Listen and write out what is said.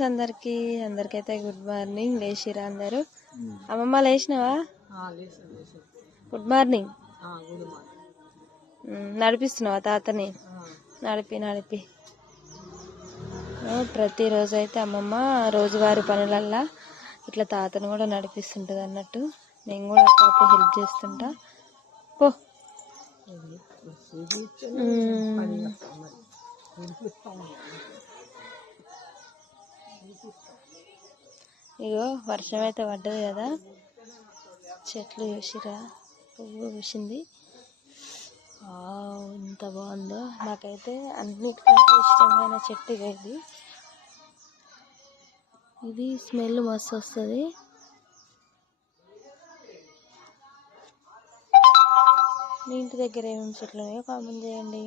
అందరికైతే good morning. లేచిరా అందరూ? అమ్మమ్మ లేచినావా? Good morning. నడిపిస్తున్నావా తాతని? నడిపి ప్రతిరోజు అయితే అమ్మమ్మ రోజువారి పనులల్లా ఇట్లా తాతను కూడా నడిపిస్తుంటుంది అన్నట్టు. నేను కూడా అప్పుడప్పుడు హెల్ప్ చేస్తుంటా. పో. ఇగో వర్షం అయితే పడ్డది కదా, చెట్లు చూసిరా, పువ్వు పూసింది. ఎంత బాగుందో. నాకైతే అన్నిటికంటే ఇష్టమైన చెట్టు ఇది స్మెల్ మస్తు వస్తుంది. మీ ఇంటి దగ్గర ఏమేమి చెట్లు ఉన్నాయో కామెంట్ చేయండి.